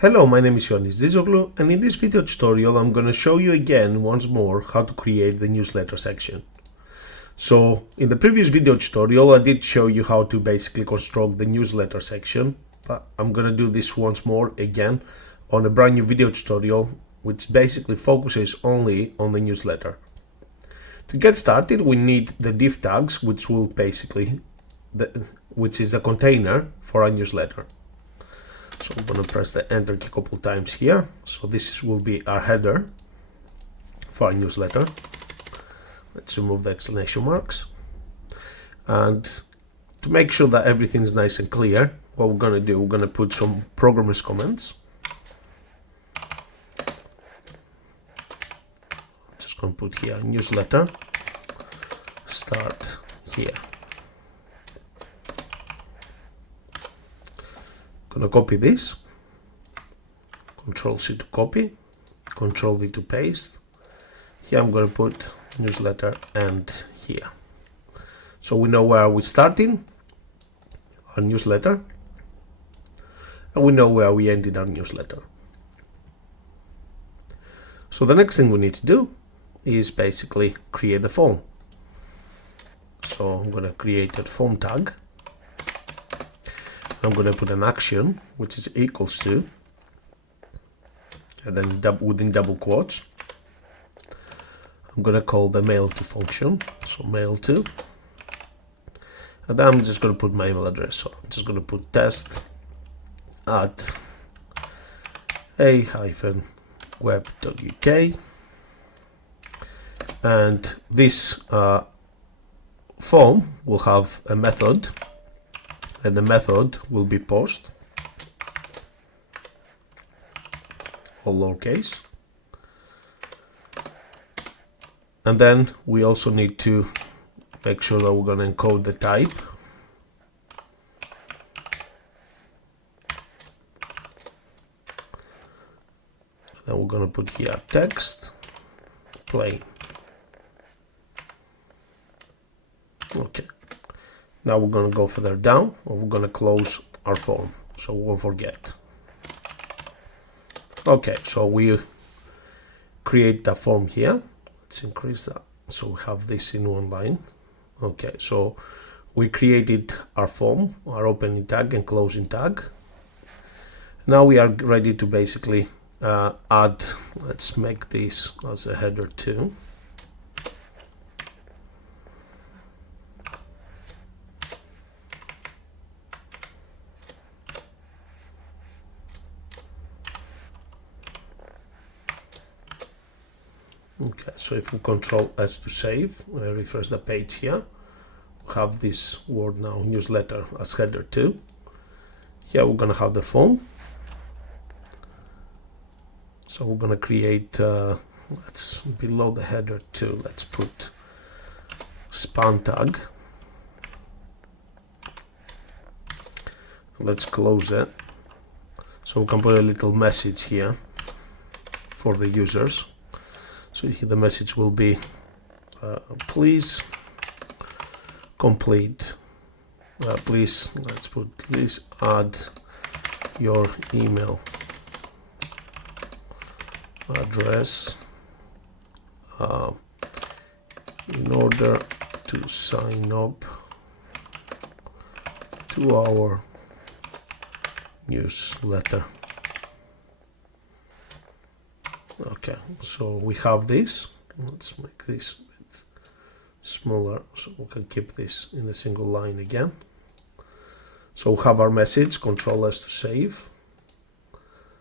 Hello, my name is Ioannis Zizoglu, and in this video tutorial I'm going to show you again once more how to create the newsletter section. So in the previous video tutorial I did show you how to basically construct the newsletter section, but I'm going to do this once more again on a brand new video tutorial which basically focuses only on the newsletter. To get started we need the div tags, which is the container for our newsletter. So I'm going to press the enter key a couple times here. So this will be our header for our newsletter. Let's remove the exclamation marks. And to make sure that everything is nice and clear, what we're going to do, we're going to put some programmer's comments. Just going to put here newsletter, start here. Gonna copy this, Control C to copy, Control V to paste. Here I'm gonna put newsletter and here. So we know where we're starting our newsletter, and we know where we ended our newsletter. So the next thing we need to do is basically create the form. So I'm gonna create a form tag. I'm going to put an action which is equals to, and then within double quotes I'm going to call the mail to function, so mail to, and then I'm just going to put my email address. So I'm just going to put test at a-web.uk, and this form will have a method, and the method will be post, all lowercase. And then we also need to make sure that we're going to encode the type. And then we're going to put here text plain. Okay. Now we're going to go further down, or we're going to close our form, so we won't forget. Okay, so we create the form here. Let's increase that, so we have this in one line. Okay, so we created our form, our opening tag and closing tag. Now we are ready to basically add, let's make this as a header too. Okay, so if we Control S to save, refresh the page here, we have this word now, newsletter, as header 2. Here we're going to have the form. So we're going to create, let's below the header 2, let's put span tag. Let's close it. So we can put a little message here for the users. So the message will be, please complete, please add your email address in order to sign up to our newsletter. Okay, so we have this. Let's make this a bit smaller so we can keep this in a single line again. So we have our message, Control S to save.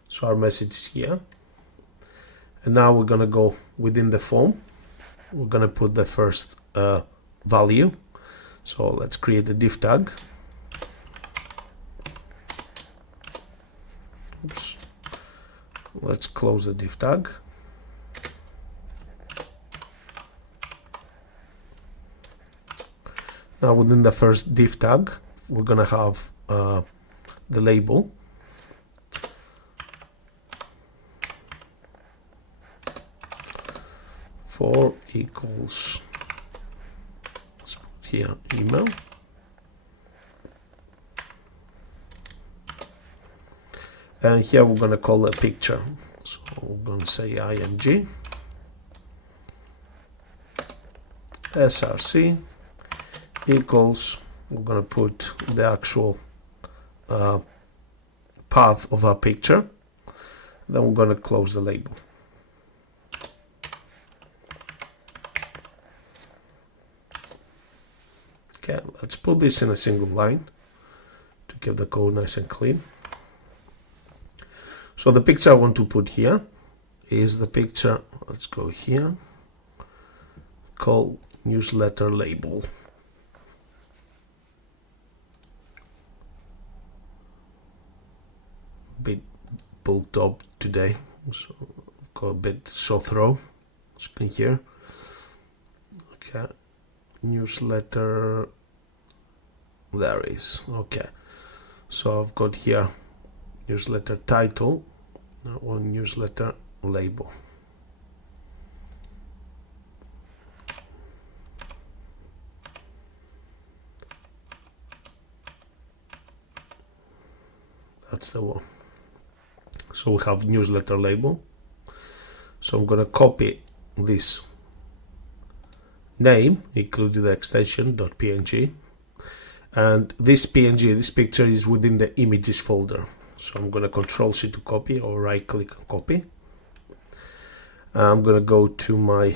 So our message is here. And now we're going to go within the form. We're going to put the first value. So let's create a div tag. Oops. Let's close the div tag. Now within the first div tag, we're going to have the label. For equals, let's put here email. And here we're going to call a picture. So we're going to say img src equals, we're going to put the actual path of our picture. Then we're going to close the label. Okay, let's put this in a single line to keep the code nice and clean. So the picture I want to put here is the picture, let's go here, called newsletter label. Bit bulked up today, so I've got a bit sore throat, as you can hear. Okay, newsletter, there is. Okay, so I've got here newsletter title or newsletter label. That's the one. So we have newsletter label. So I'm going to copy this name, including the extension .png, and this PNG, this picture, is within the images folder. So I'm going to Control C to copy, or right click and copy. I'm going to go to my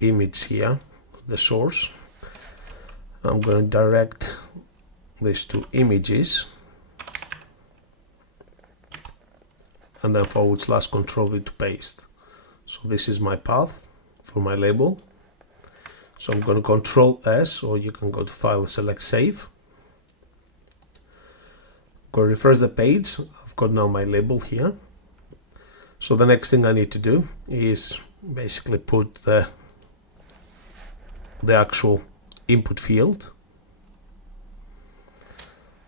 image here, the source. I'm going to direct this to images, and then / Control V to paste. So this is my path for my label. So I'm going to Control S, or you can go to File, select Save. Go refresh the page. I've got now my label here. So the next thing I need to do is basically put the actual input field.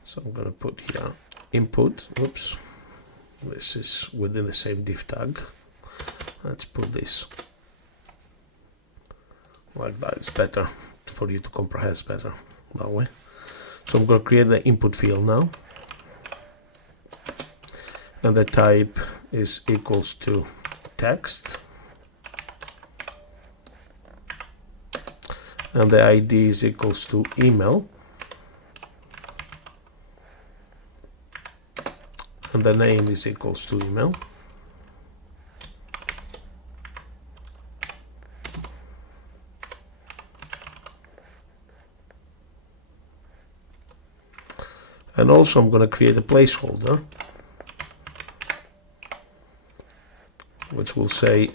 So I'm going to put here input. Oops. This is within the same div tag. Let's put this like that. It's better for you to comprehend better that way. So I'm going to create the input field now, and the type is equals to text, and the ID is equals to email, and the name is equals to email. And also I'm going to create a placeholder which will say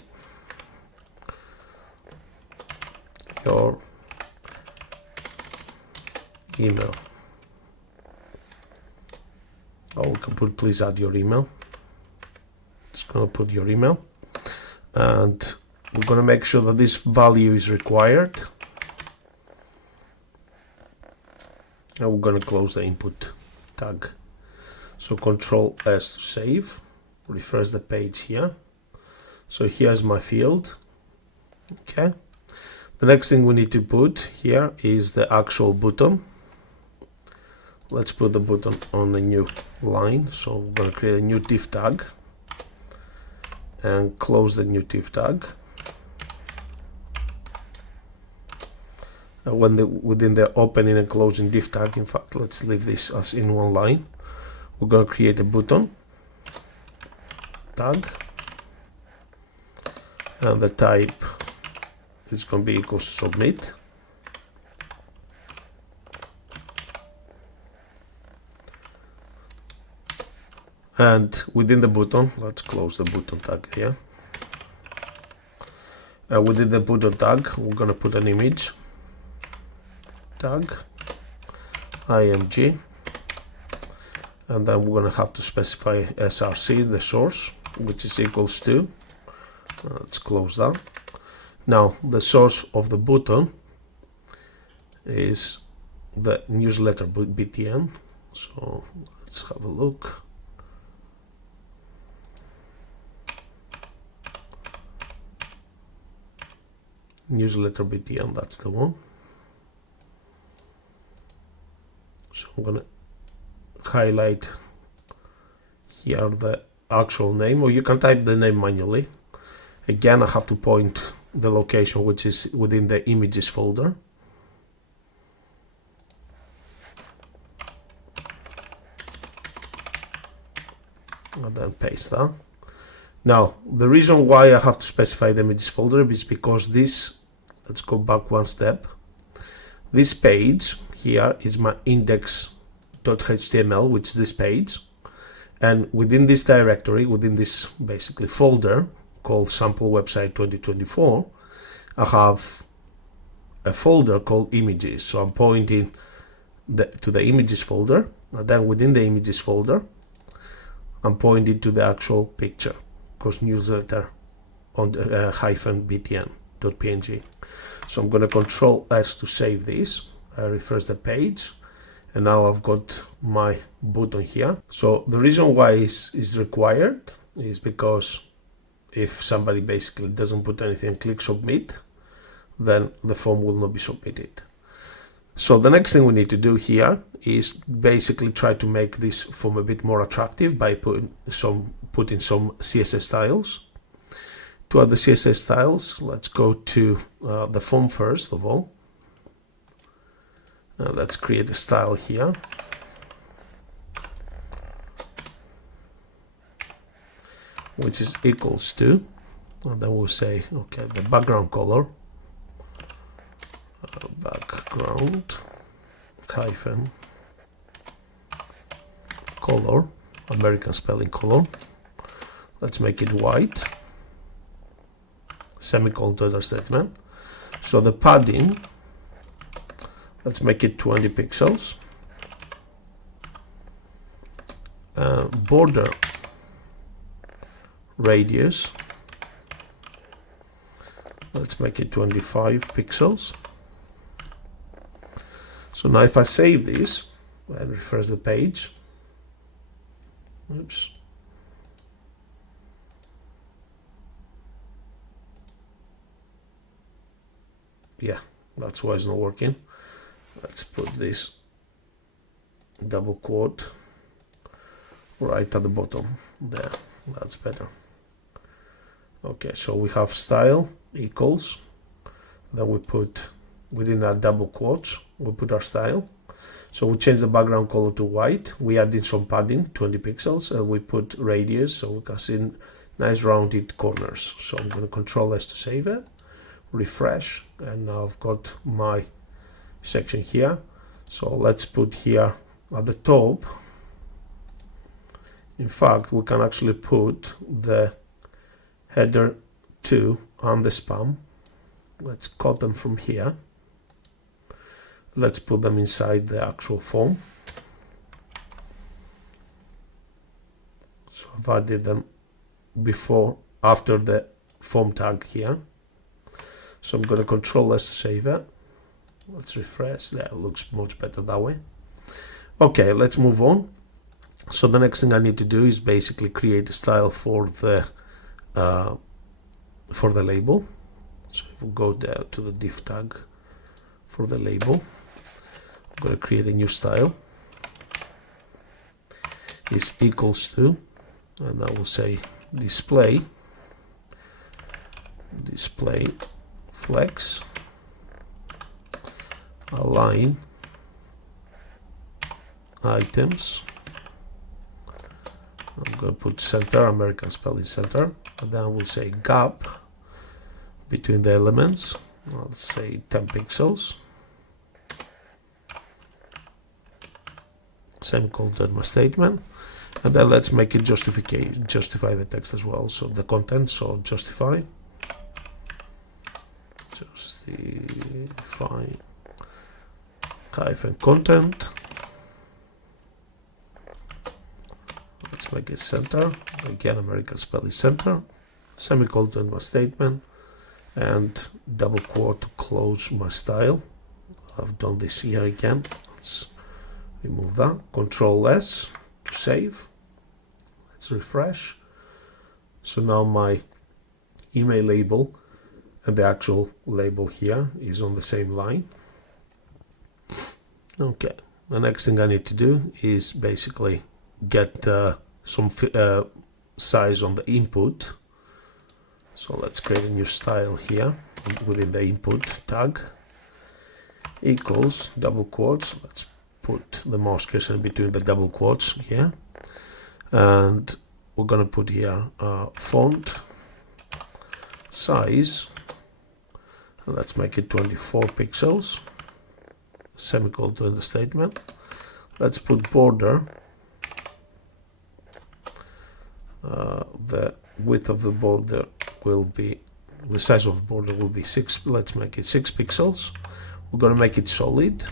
your email. Oh, we can put please add your email. Just going to put your email, and we're going to make sure that this value is required, and we're going to close the input tag. So Control S to save, refresh the page here. So here's my field. Okay, the next thing we need to put here is the actual button. Let's put the button on the new line. So we're going to create a new div tag and close the new div tag. And within the opening and closing div tag, in fact, let's leave this as in one line. We're going to create a button tag, and the type is going to be equals to submit. And within the button, let's close the button tag here. And within the button tag, we're going to put an image tag, img, and then we're going to have to specify src, the source, which is equals to, let's close that. Now the source of the button is the newsletter btn, so let's have a look. Newsletter btn, that's the one. So I'm gonna highlight here the actual name, or you can type the name manually. Again, I have to point the location which is within the images folder. And then paste that. Now, the reason why I have to specify the images folder is because this, let's go back one step. This page here is my index.html, which is this page. And within this directory, within this basically folder called sample website 2024, I have a folder called images. So I'm pointing to the images folder, and then within the images folder, I'm pointing to the actual picture, course newsletter on the -btn.png. So I'm going to Control S to save this. I refresh the page, and now I've got my button here. So the reason why is required is because if somebody basically doesn't put anything, click submit, then the form will not be submitted. So the next thing we need to do here is basically try to make this form a bit more attractive by putting some CSS styles. To add the CSS styles, let's go to the form first of all. Let's create a style here. Which is equals to, and then we'll say, okay, the background color, background hyphen color, American spelling color. Let's make it white. Semicolon to other statement. So the padding, let's make it 20 pixels. Border radius, let's make it 25 pixels. So now if I save this and refresh the page, oops, yeah, that's why it's not working. Let's put this double quote right at the bottom there. That's better. Okay, so we have style equals, then we put within our double quotes, we put our style. So we change the background color to white, we add in some padding, 20 pixels, and we put radius so we can see nice rounded corners. So I'm going to Control S to save it, refresh, and now I've got my section here. So let's put here at the top, in fact we can actually put the header 2 and the spam. Let's cut them from here. Let's put them inside the actual form. So I've added them after the form tag here. So I'm going to Control S to save it. Let's refresh. That looks much better that way. Okay, let's move on. So the next thing I need to do is basically create a style for the label. So if we go there to the div tag for the label, I'm going to create a new style. Is equals to, and I will say display flex align items. I'm going to put center, American spelling center, and then we'll say gap between the elements. I'll say 10 pixels. Semicolon to my statement, and then let's make it justify the text as well. So the content, so justify hyphen content. Let's make it center, again American spelling center, semicolon to my statement, and double quote to close my style. I've done this here again. Let's remove that. Control S to save. Let's refresh. So now my email label and the actual label here is on the same line. Okay, the next thing I need to do is basically get some size on the input. So let's create a new style here within the input tag, equals double quotes. Let's put the mouse cursor in between the double quotes here, and we're going to put here font size, and let's make it 24 pixels, semicolon to end the statement. Let's put border, the width of the border will be, the size of the border will be 6, let's make it 6 pixels. We're going to make it solid,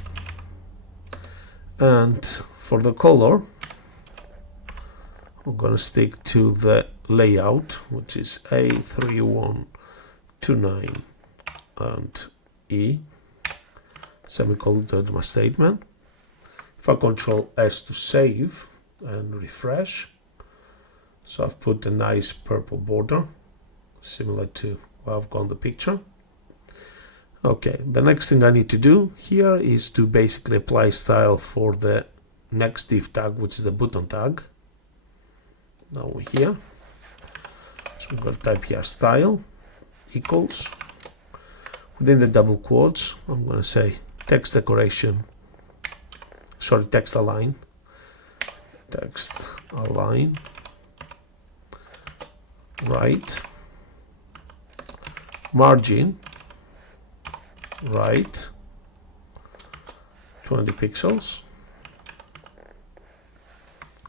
and for the color we're going to stick to the layout, which is A3129 and E, semicolon to my statement. If I control S to save and refresh, so I've put a nice purple border similar to where I've got the picture. Okay, the next thing I need to do here is to basically apply style for the next div tag, which is the button tag. Now we're here, so I'm going to type here style equals, within the double quotes I'm going to say text decoration, sorry, text align, right, margin right 20 pixels,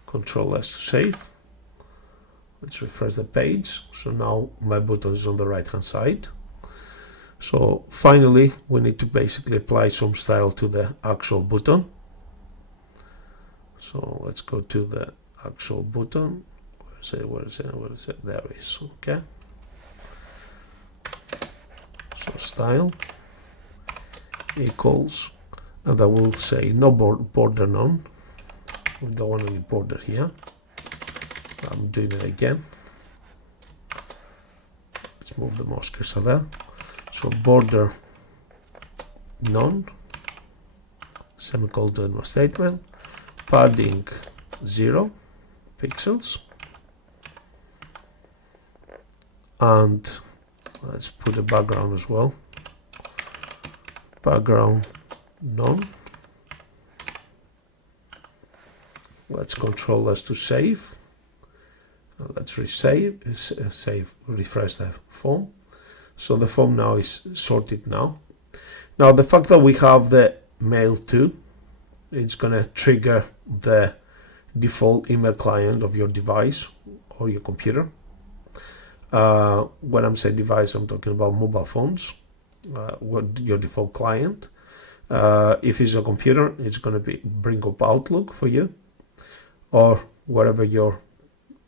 control S to save. Let's refresh the page. So now my button is on the right hand side. So finally we need to basically apply some style to the actual button. So let's go to the actual button. Where is it? There it is. Okay. So style equals, and I will say no border none. We don't want any border here. I'm doing it again. Let's move the mouse cursor there. So border none, semicolon to my statement, padding 0 pixels, and let's put a background as well. Background none. Let's control S to save. Let's refresh the form. So the form now is sorted now. Now the fact that we have the mail to, it's going to trigger the default email client of your device or your computer. When I'm saying device, I'm talking about mobile phones, your default client. If it's a computer, it's going to bring up Outlook for you, or wherever your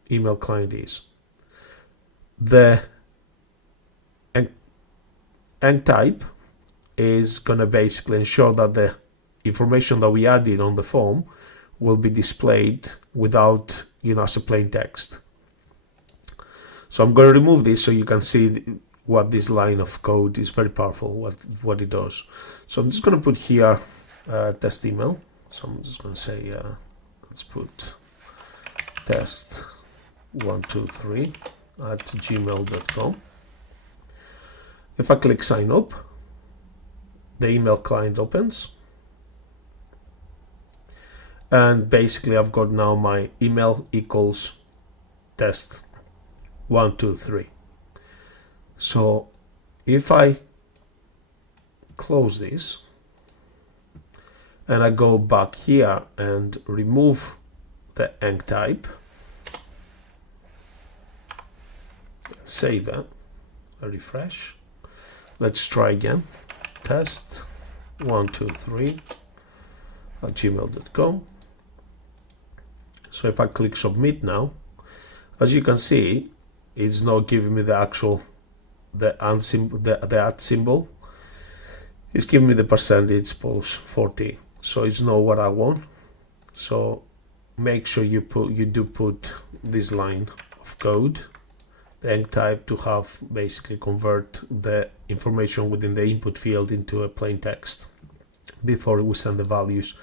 email client is. The end type is going to basically ensure that the information that we added on the form will be displayed without, as a plain text. So I'm going to remove this so you can see what this line of code is very powerful, what it does. So I'm just going to put here test email. So I'm just going to say let's put test123@gmail.com. If I click sign up, the email client opens, and basically I've got now my email equals test123. So if I close this and I go back here and remove the end type, save it, a refresh. Let's try again. Test123@gmail.com. So if I click submit now, as you can see, it's not giving me the actual the at symbol. It's giving me the percentage plus 40. So it's not what I want. So make sure you do put this line of code, the end type, to have basically convert the information within the input field into a plain text before we send the values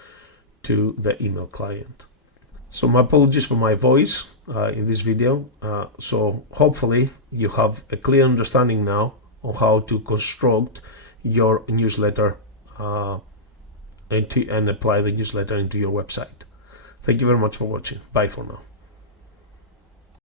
to the email client. So my apologies for my voice in this video. So hopefully you have a clear understanding now on how to construct your newsletter and apply the newsletter into your website. Thank you very much for watching. Bye for now.